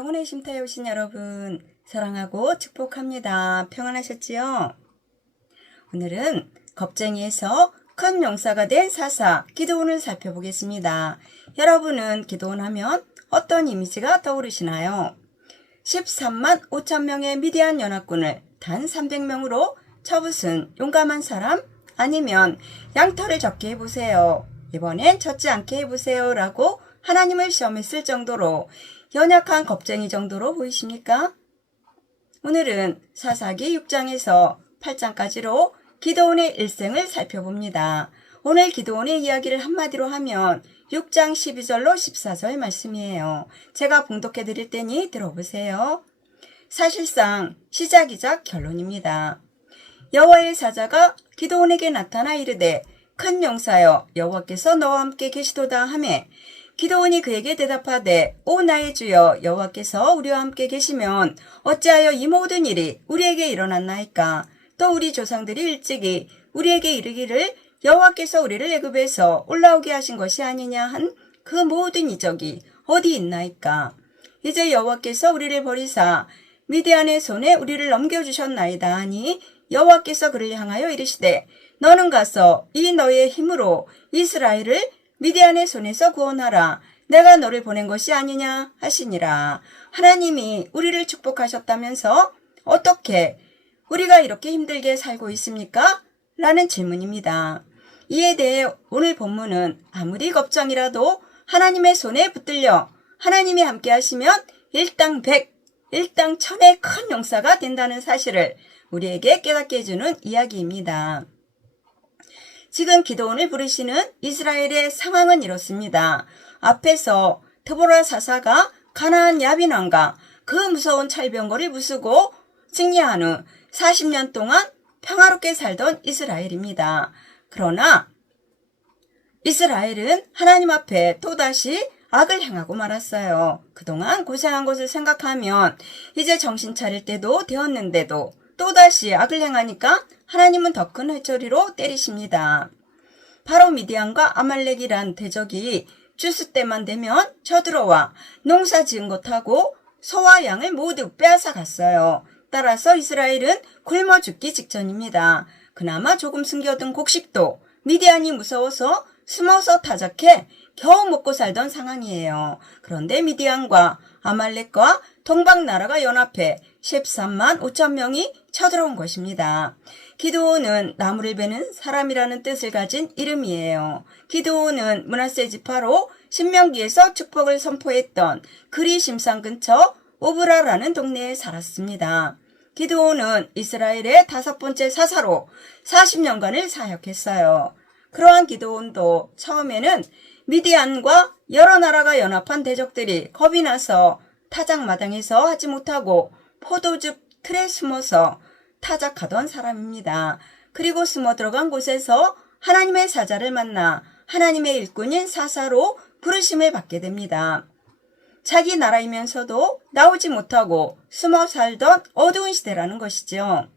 영혼의 쉼터에 오신 여러분 사랑하고 축복합니다. 평안하셨지요? 오늘은 겁쟁이에서 큰 용사가 된 사사 기드온을 살펴보겠습니다. 여러분은 기드온 하면 어떤 이미지가 떠오르시나요? 13만 5천 명의 미디안 연합군을 단 300명으로 쳐부순 용감한 사람? 아니면 양털을 적게 해보세요. 이번엔 젖지 않게 해보세요 라고 하나님을 시험했을 정도로 연약한 겁쟁이 정도로 보이십니까? 오늘은 사사기 6장에서 8장까지로 기드온의 일생을 살펴봅니다. 오늘 기드온의 이야기를 한마디로 하면 6장 12절로 14절 말씀이에요. 제가 봉독해 드릴 테니 들어보세요. 사실상 시작이자 결론입니다. 여호와의 사자가 기드온에게 나타나 이르되 큰 용사여 여호와께서 너와 함께 계시도다 하매 기드온이 그에게 대답하되 오 나의 주여 여호와께서 우리와 함께 계시면 어찌하여 이 모든 일이 우리에게 일어났나이까. 또 우리 조상들이 일찍이 우리에게 이르기를 여호와께서 우리를 애굽에서 올라오게 하신 것이 아니냐 한 그 모든 이적이 어디 있나이까. 이제 여호와께서 우리를 버리사 미디안의 손에 우리를 넘겨주셨나이다 하니 여호와께서 그를 향하여 이르시되 너는 가서 이 너의 힘으로 이스라엘을 미디안의 손에서 구원하라. 내가 너를 보낸 것이 아니냐 하시니라. 하나님이 우리를 축복하셨다면서 어떻게 우리가 이렇게 힘들게 살고 있습니까? 라는 질문입니다. 이에 대해 오늘 본문은 아무리 겁쟁이라도 하나님의 손에 붙들려 하나님이 함께 하시면 일당 100, 일당 1000의 큰 용사가 된다는 사실을 우리에게 깨닫게 해주는 이야기입니다. 지금 기드온을 부르시는 이스라엘의 상황은 이렇습니다. 앞에서 드보라 사사가 가나안 야빈 왕과 그 무서운 철병거를 부수고 승리한 후 40년 동안 평화롭게 살던 이스라엘입니다. 그러나 이스라엘은 하나님 앞에 또다시 악을 행하고 말았어요. 그동안 고생한 것을 생각하면 이제 정신 차릴 때도 되었는데도 또다시 악을 행하니까 하나님은 더 큰 회초리로 때리십니다. 바로 미디안과 아말렉이란 대적이 추수 때만 되면 쳐들어와 농사 지은 것하고 소와 양을 모두 빼앗아 갔어요. 따라서 이스라엘은 굶어 죽기 직전입니다. 그나마 조금 숨겨둔 곡식도 미디안이 무서워서 숨어서 타작해 겨우 먹고 살던 상황이에요. 그런데 미디안과 아말렉과 동방나라가 연합해 13만 5천 명이 쳐들어온 것입니다. 기드온은 나무를 베는 사람이라는 뜻을 가진 이름이에요. 기드온은 므낫세 지파로 신명기에서 축복을 선포했던 그리심산 근처 오브라라는 동네에 살았습니다. 기드온은 이스라엘의 5번째 사사로 40년간을 사역했어요. 그러한 기드온도 처음에는 미디안과 여러 나라가 연합한 대적들이 겁이 나서 타작마당에서 하지 못하고 포도즙 틀에 숨어서 타작하던 사람입니다. 그리고 숨어 들어간 곳에서 하나님의 사자를 만나 하나님의 일꾼인 사사로 부르심을 받게 됩니다. 자기 나라이면서도 나오지 못하고 숨어 살던 어두운 시대라는 것이죠.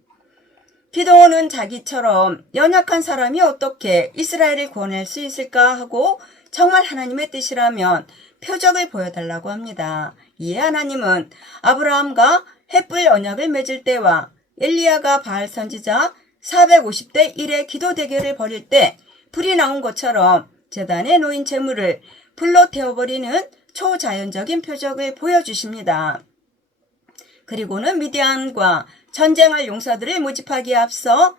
기드온은 자기처럼 연약한 사람이 어떻게 이스라엘을 구원할 수 있을까 하고 정말 하나님의 뜻이라면 표적을 보여달라고 합니다. 이에 하나님은 아브라함과 햇불 언약을 맺을 때와 엘리야가 바알 선지자 450대 1의 기도 대결을 벌일 때 불이 나온 것처럼 제단에 놓인 재물을 불로 태워버리는 초자연적인 표적을 보여주십니다. 그리고는 미디안과 전쟁할 용사들을 모집하기에 앞서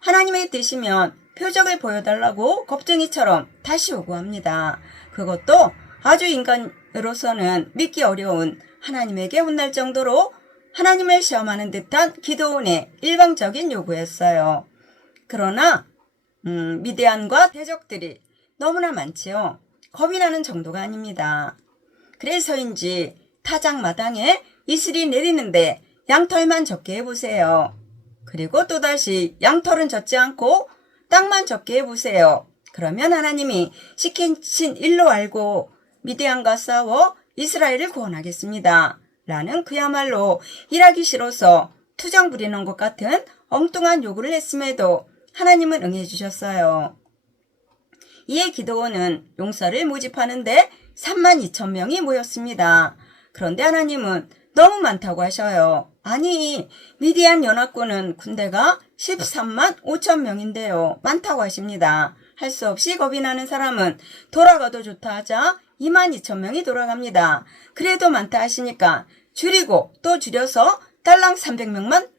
하나님의 뜻이면 표적을 보여달라고 겁쟁이처럼 다시 요구합니다. 그것도 아주 인간으로서는 믿기 어려운 하나님에게 혼날 정도로 하나님을 시험하는 듯한 기드온의 일방적인 요구였어요. 그러나 미디안과 대적들이 너무나 많지요. 겁이 나는 정도가 아닙니다. 그래서인지 타작마당에 이슬이 내리는데 양털만 적게 해보세요. 그리고 또다시 양털은 젖지 않고 땅만 적게 해보세요. 그러면 하나님이 시키신 일로 알고 미디안과 싸워 이스라엘을 구원하겠습니다. 라는 그야말로 일하기 싫어서 투정 부리는 것 같은 엉뚱한 요구를 했음에도 하나님은 응해주셨어요. 이에 기드온은 용사를 모집하는데 32,000명이 모였습니다. 그런데 하나님은 너무 많다고 하셔요. 아니, 미디안 연합군은 군대가 13만 5천 명인데요. 많다고 하십니다. 할 수 없이 겁이 나는 사람은 돌아가도 좋다 하자 2만 2천 명이 돌아갑니다. 그래도 많다 하시니까 줄이고 또 줄여서 딸랑 300명만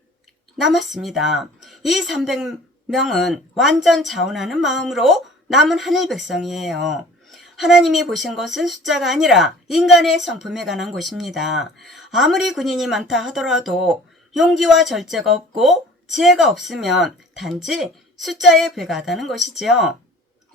남았습니다. 이 300명은 완전 자원하는 마음으로 남은 하늘 백성이에요. 하나님이 보신 것은 숫자가 아니라 인간의 성품에 관한 것입니다. 아무리 군인이 많다 하더라도 용기와 절제가 없고 지혜가 없으면 단지 숫자에 불과하다는 것이지요.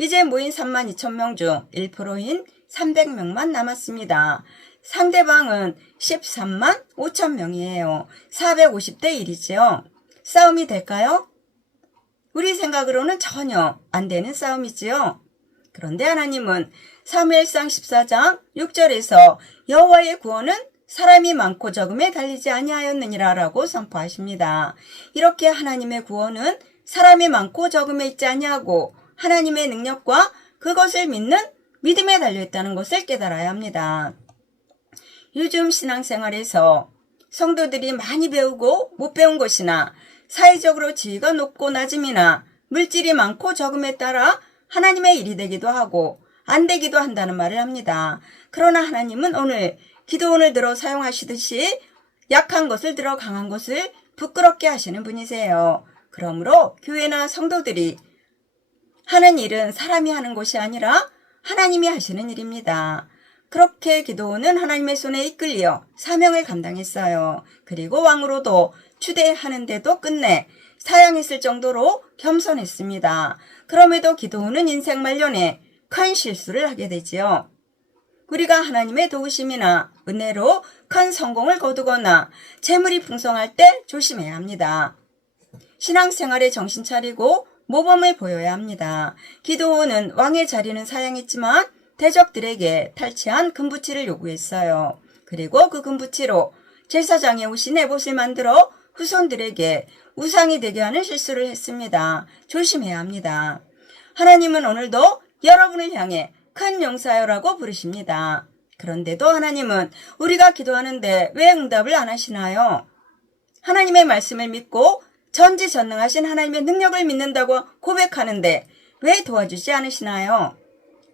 이제 모인 3만 2천 명 중 1%인 300명만 남았습니다. 상대방은 13만 5천 명이에요. 450대 1이지요. 싸움이 될까요? 우리 생각으로는 전혀 안 되는 싸움이지요. 그런데 하나님은 사무엘상 14장 6절에서 여호와의 구원은 사람이 많고 적음에 달리지 아니하였느니라 라고 선포하십니다. 이렇게 하나님의 구원은 사람이 많고 적음에 있지 아니하고 하나님의 능력과 그것을 믿는 믿음에 달려있다는 것을 깨달아야 합니다. 요즘 신앙생활에서 성도들이 많이 배우고 못 배운 것이나 사회적으로 지위가 높고 낮음이나 물질이 많고 적음에 따라 하나님의 일이 되기도 하고 안 되기도 한다는 말을 합니다. 그러나 하나님은 오늘 기도원을 들어 사용하시듯이 약한 것을 들어 강한 것을 부끄럽게 하시는 분이세요. 그러므로 교회나 성도들이 하는 일은 사람이 하는 것이 아니라 하나님이 하시는 일입니다. 그렇게 기도원은 하나님의 손에 이끌려 사명을 감당했어요. 그리고 왕으로도 추대하는데도 끝내 사양했을 정도로 겸손했습니다. 그럼에도 기도원은 인생 말년에 큰 실수를 하게 되지요. 우리가 하나님의 도우심이나 은혜로 큰 성공을 거두거나 재물이 풍성할 때 조심해야 합니다. 신앙생활에 정신 차리고 모범을 보여야 합니다. 기도원은 왕의 자리는 사양했지만 대적들에게 탈취한 금부치를 요구했어요. 그리고 그 금부치로 제사장의 옷인 에봇을 만들어 후손들에게 우상이 되게 하는 실수를 했습니다. 조심해야 합니다. 하나님은 오늘도 여러분을 향해 큰 용사여라고 부르십니다. 그런데도 하나님은 우리가 기도하는데 왜 응답을 안 하시나요? 하나님의 말씀을 믿고 전지전능하신 하나님의 능력을 믿는다고 고백하는데 왜 도와주지 않으시나요?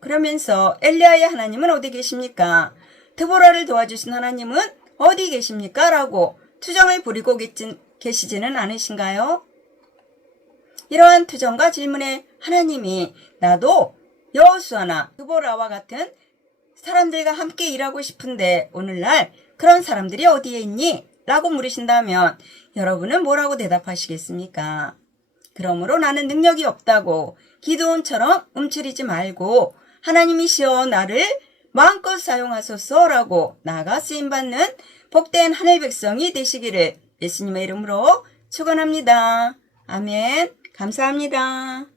그러면서 엘리야의 하나님은 어디 계십니까? 드보라를 도와주신 하나님은 어디 계십니까? 라고 투정을 부리고 계시지는 않으신가요? 이러한 투정과 질문에 하나님이 나도 여호수아나 드보라와 같은 사람들과 함께 일하고 싶은데 오늘날 그런 사람들이 어디에 있니? 라고 물으신다면 여러분은 뭐라고 대답하시겠습니까? 그러므로 나는 능력이 없다고 기드온처럼 움츠리지 말고 하나님이시여 나를 마음껏 사용하소서라고 나아가 쓰임받는 복된 하늘 백성이 되시기를 예수님의 이름으로 축원합니다. 아멘. 감사합니다.